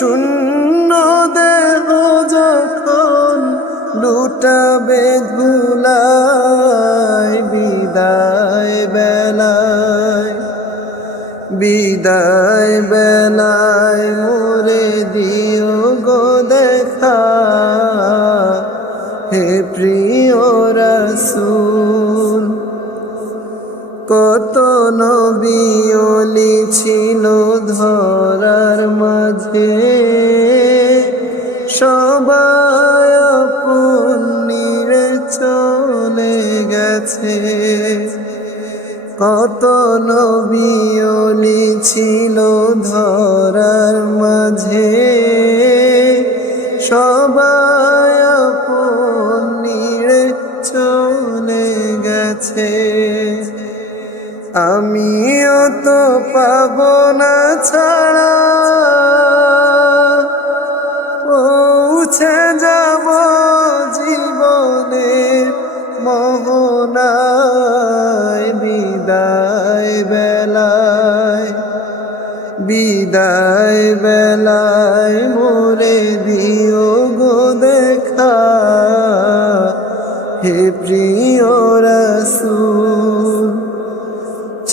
শূন্য দেহ যখন লুটাবে ধুলায় বিদায় বেলায় বিদায় বেলায় মোরে দিও গো দেখা, হে প্রিয় রসুল। কত নবিয়লি ছিল ধরার মাঝে। সবাই চলে গেছে। কত নবিয়লি ছিল ধরার মাঝে। সবাই চলে গেছে। আমিও তো পাব না ছাড়া। পৌঁছে যাব জীবনে মোহনায়, বিদায় বেলায়। বিদায় বেলায় মোরে দিও গো দেখা। হে প্রিয় রসুল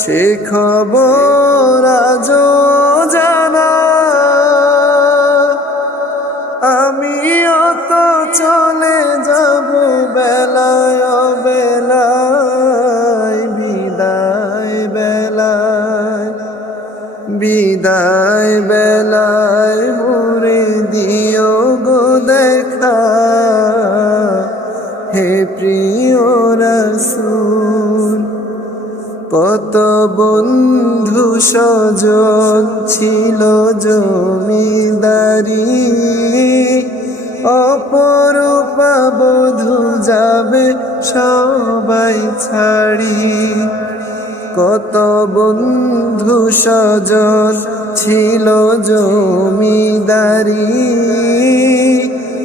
সে খবর জানা। আমি অত চলে যাব বেলায় বেলায় বিদায় বেলায় বিদায় বেলায় মোরে দিও গো দেখা। হে প্রিয় রসুল কত বন্ধু সজন ছিল জমিদারি। অপরূপা বধু যাবে সবাই ছাড়ি। কত বন্ধু সজন ছিল জমিদারি।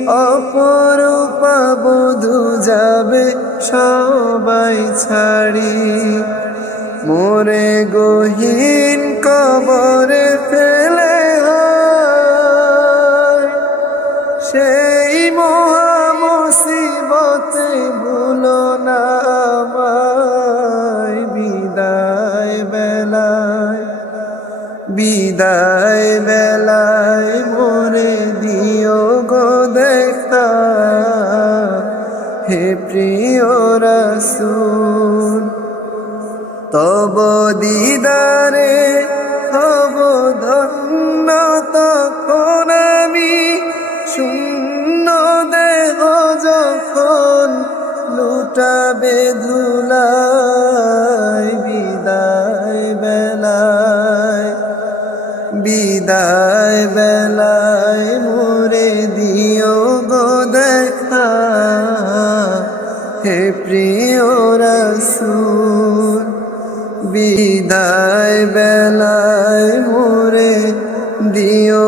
অপরূপা বধু যাবে সবাই ছাড়ি। মোরে গহীন কবরে ফেলে সেই মহা ভুলো না বিদায় বেলায় বিদায় বেলায় তব দিদারে হব ধন্য তখন আমি শূন্য দেহ যখন লুটাবে ধুলায় বিদায় বেলায় বিদায় বেলায় মোরে দিও গো দেখা। হে প্রিয় রসুল বিদায় বেলায় মোরে দিও